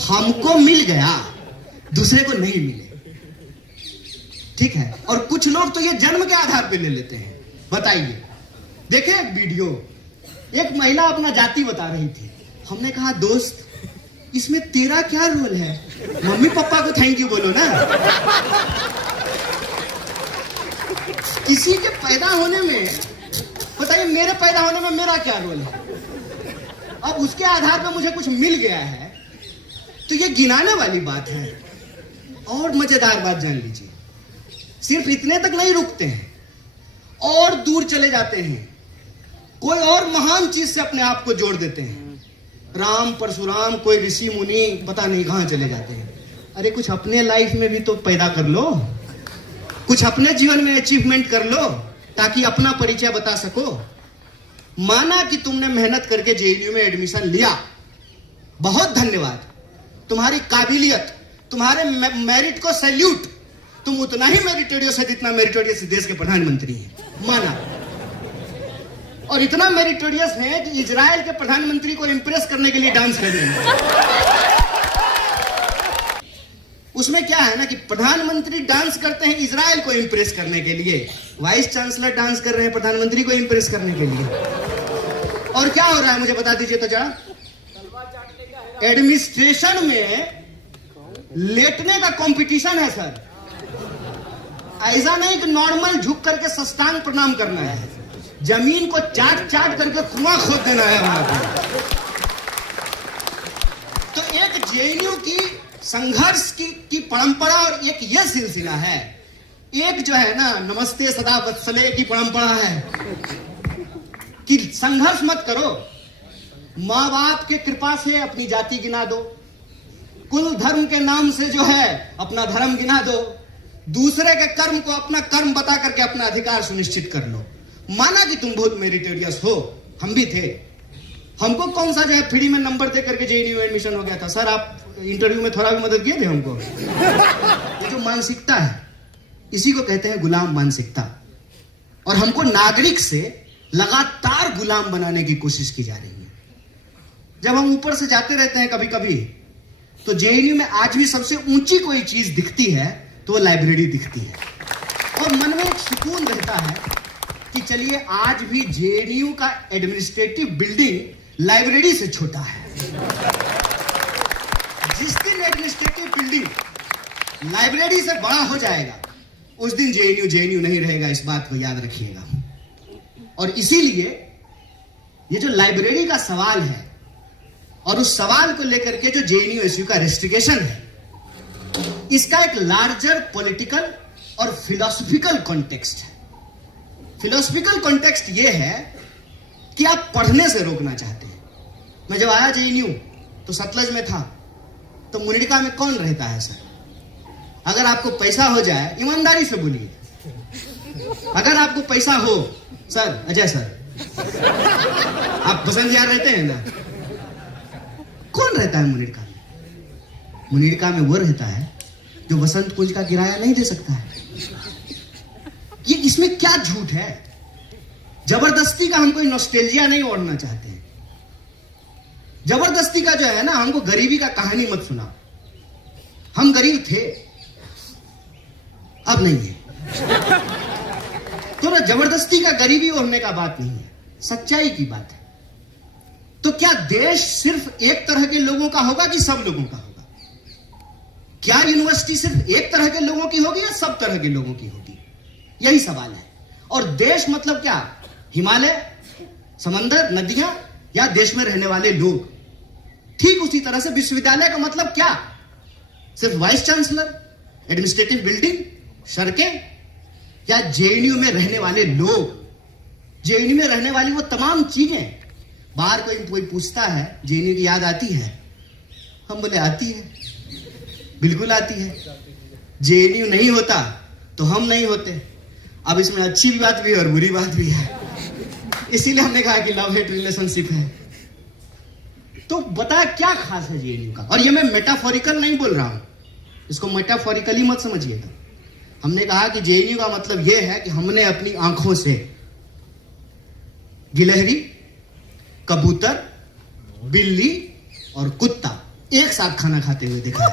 हमको मिल गया, दूसरे को नहीं मिले, ठीक है। और कुछ लोग तो ये जन्म के आधार पे ले लेते हैं। बताइए, देखे एक वीडियो, एक महिला अपना जाति बता रही थी। हमने कहा दोस्त इसमें तेरा क्या रोल है? मम्मी पापा को थैंक यू बोलो ना। किसी के पैदा होने में, बताइए मेरे पैदा होने में मेरा क्या रोल है? अब उसके आधार पर मुझे कुछ मिल गया है तो ये गिनाने वाली बात है। और मजेदार बात जान लीजिए, सिर्फ इतने तक नहीं रुकते हैं, और दूर चले जाते हैं, कोई और महान चीज से अपने आप को जोड़ देते हैं। राम परशुराम, कोई ऋषि मुनि, पता नहीं कहां चले जाते हैं। अरे कुछ अपने लाइफ में भी तो पैदा कर लो, कुछ अपने जीवन में अचीवमेंट कर लो ताकि अपना परिचय बता सको। माना कि तुमने मेहनत करके जेएनयू में एडमिशन लिया, बहुत धन्यवाद, तुम्हारी काबिलियत, तुम्हारे मेरिट को सैल्यूट। तुम उतना ही मेरिटोरियस है जितना मेरिटोरियस देश के प्रधानमंत्री हैं, माना। और इतना मेरिटोरियस है कि इजराइल के प्रधानमंत्री को इंप्रेस करने के लिए डांस कर रहे हैं। उसमें क्या है ना कि प्रधानमंत्री डांस करते हैं इजराइल को इंप्रेस करने के लिए, वाइस चांसलर डांस कर रहे हैं प्रधानमंत्री को इंप्रेस करने के लिए। और क्या हो रहा है मुझे बता दीजिए तो जरा। एडमिनिस्ट्रेशन में लेटने का कंपटीशन है सर। ऐसा नहीं कि नॉर्मल झुक करके साष्टांग प्रणाम करना है, जमीन को चाट चाट करके कुआं खोद देना है वहां पर। तो एक जेएनयू की संघर्ष की परंपरा और एक यह सिलसिला है। एक जो है ना नमस्ते सदा वत्सले की परंपरा है कि संघर्ष मत करो, माँ बाप के कृपा से अपनी जाति गिना दो, कुल धर्म के नाम से जो है अपना धर्म गिना दो, दूसरे के कर्म को अपना कर्म बता करके अपना अधिकार सुनिश्चित कर लो। माना कि तुम बहुत मेरिटोरियस हो, हम भी थे, हमको कौन सा जो है फ्री में नंबर दे करके जेएनयू में एडमिशन हो गया था। सर आप इंटरव्यू में थोड़ा भी मदद किए थे हमको। ये जो मानसिकता है इसी को कहते हैं गुलाम मानसिकता, और हमको नागरिक से लगातार गुलाम बनाने की कोशिश की जा रही है। जब हम ऊपर से जाते रहते हैं कभी कभी, तो जेएनयू में आज भी सबसे ऊंची कोई चीज दिखती है तो वो लाइब्रेरी दिखती है, और मन में एक सुकून रहता है कि चलिए आज भी जेएनयू का एडमिनिस्ट्रेटिव बिल्डिंग लाइब्रेरी से छोटा है। जिस दिन एडमिनिस्ट्रेटिव बिल्डिंग लाइब्रेरी से बड़ा हो जाएगा उस दिन जेएनयू नहीं रहेगा, इस बात को याद रखिएगा। और इसीलिए ये जो लाइब्रेरी का सवाल है और उस सवाल को लेकर के जो जेएनयू एसयू का रेस्ट्रिक्शन है, इसका एक लार्जर पॉलिटिकल और फिलोसॉफिकल कॉन्टेक्स्ट है। फिलोसॉफिकल कॉन्टेक्स्ट ये है कि आप पढ़ने से रोकना चाहते हैं। मैं जब आया जेएनयू तो सतलज में था, तो मुनिड़का में कौन रहता है सर? अगर आपको पैसा हो जाए, ईमानदारी से बोलिए, अगर आपको पैसा हो सर, अजय सर आप बसंत यार रहते हैं ना, कौन रहता है मुनिड़का में? मुनिड़का में वो रहता है जो वसंत कुंज का किराया नहीं दे सकता है। ये इसमें क्या झूठ है? जबरदस्ती का हम कोई नॉस्टैल्जिया नहीं ओढ़ना चाहते हैं। जबरदस्ती का जो है ना, हमको गरीबी का कहानी मत सुनाओ। हम गरीब थे, अब नहीं है। तो ना जबरदस्ती का गरीबी ओढ़ने का बात नहीं है, सच्चाई की बात है। तो क्या देश सिर्फ एक तरह के लोगों का होगा कि सब लोगों का होगा? क्या यूनिवर्सिटी सिर्फ एक तरह के लोगों की होगी या सब तरह के लोगों की होगी? यही सवाल है। और देश मतलब क्या? हिमालय, समंदर, नदियां, या देश में रहने वाले लोग? ठीक उसी तरह से विश्वविद्यालय का मतलब क्या? सिर्फ वाइस चांसलर, एडमिनिस्ट्रेटिव बिल्डिंग, सड़कें, या जेएनयू में रहने वाले लोग, जेएनयू में रहने वाली वो तमाम चीजें? बाहर कोई पूछता है जेएनयू की याद आती है? हम बोले आती है, बिल्कुल आती है। जेएनयू नहीं होता तो हम नहीं होते। अब इसमें अच्छी भी बात भी है और बुरी बात भी है, इसीलिए हमने कहा कि लव हेट रिलेशनशिप है। तो बता क्या खास है जेएनयू का? और ये मैं मेटाफोरिकल नहीं बोल रहा हूं, इसको मेटाफोरिकली मत समझिएगा। हमने कहा कि जेएनयू का मतलब यह है कि हमने अपनी आंखों से गिलहरी, कबूतर, बिल्ली और कुत्ता एक साथ खाना खाते हुए देखा है।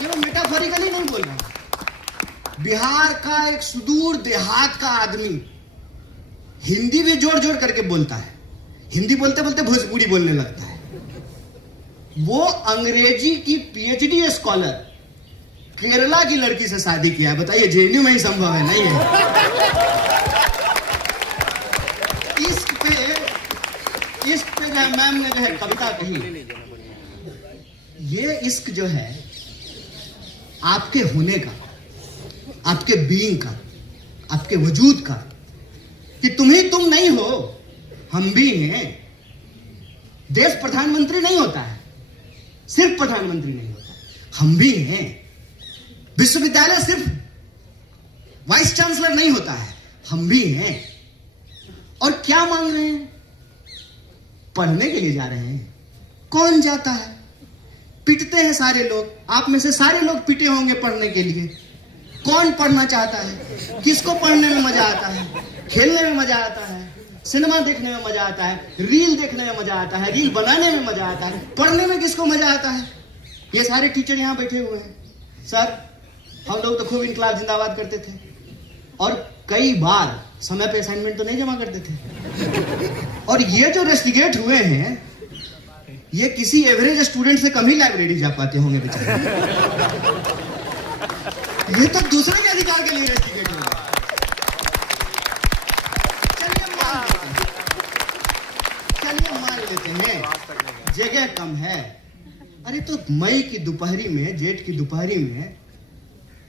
ये मैं मेटाफोरिकली नहीं बोल रहा। बिहार का एक सुदूर देहात का आदमी हिंदी भी जोड़ जोड़ करके बोलता है, हिंदी बोलते बोलते भोजपुरी बोलने लगता है। वो अंग्रेजी की पीएचडी स्कॉलर केरला की लड़की से शादी किया है। बताइए जेएनयू में ही संभव है? नहीं है। इश्क पे जो है मैम ने जो है कविता कही, ये इश्क जो है आपके होने का, आपके बीइंग का, आपके वजूद का, कि तुम ही तुम नहीं हो, हम भी हैं। देश प्रधानमंत्री नहीं होता है, सिर्फ प्रधानमंत्री नहीं होता, हम भी हैं। विश्वविद्यालय सिर्फ वाइस चांसलर नहीं होता है, हम भी हैं। और क्या मांग रहे हैं? पढ़ने के लिए जा रहे हैं। कौन जाता है? पिटते हैं सारे लोग, आप में से सारे लोग पिटे होंगे पढ़ने के लिए। कौन पढ़ना चाहता है? किसको पढ़ने में मजा आता है? खेलने में मजा आता है, सिनेमा देखने में मजा आता है, रील देखने में मजा आता है, रील बनाने में मजा आता है। पढ़ने में किसको मजा आता है? ये सारे टीचर यहां बैठे हुए हैं। सर, हम लोग तो खूब इनकलाब जिंदाबाद करते थे और कई बार समय पे असाइनमेंट तो नहीं जमा करते थे। और ये जो रेस्टिगेट हुए हैं, ये किसी एवरेज स्टूडेंट से कम ही लाइब्रेरी जा पाते होंगे बेचारे। ये तो दूसरे के अधिकार के लिए रेस्टिगेट हुए। चलिए मान लेते हैं जगह कम है। अरे तो मई की दोपहरी में, जेठ की दोपहरी में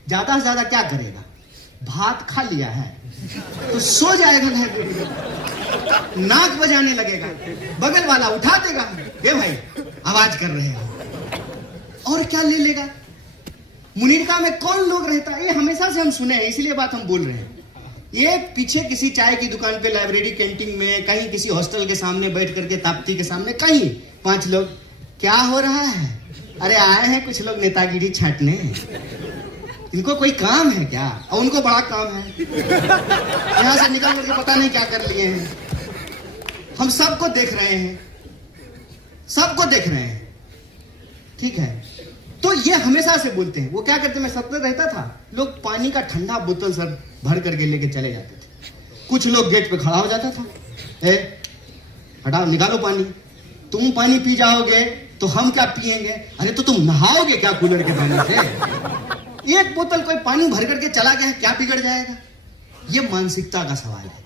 ज्यादा से ज्यादा क्या करेगा? भात खा लिया है तो सो जाएगा लाइब्रेरी में, नाक बजाने लगेगा, बगल वाला उठा देगा, ये भाई आवाज कर रहे हो, और क्या ले लेगा? मुनीरका में कौन लोग रहता है? ये हमेशा से हम सुने हैं, इसीलिए बात हम बोल रहे हैं। ये पीछे किसी चाय की दुकान पे, लाइब्रेरी कैंटीन में, कहीं किसी हॉस्टल के सामने बैठ करके, ताप्ती के सामने, कहीं 5 लोग, क्या हो रहा है? अरे आए हैं कुछ लोग नेतागिरी छांटने, इनको कोई काम है क्या? और उनको बड़ा काम है, यहां से निकल करके पता नहीं क्या कर लिए हैं। हम सबको देख रहे हैं, सबको देख रहे हैं, ठीक है? तो ये हमेशा से बोलते हैं। वो क्या करते, मैं सत्तर रहता था, लोग पानी का ठंडा बोतल सब भर करके लेके चले जाते थे। कुछ लोग गेट पे खड़ा हो जाता था, हटाओ, निकालो पानी, तुम पानी पी जाओगे तो हम क्या पिएंगे? अरे तो तुम नहाओगे क्या कूलर के पानी से? एक बोतल कोई पानी भर करके चला गया, क्या बिगड़ जाएगा? ये मानसिकता का सवाल है।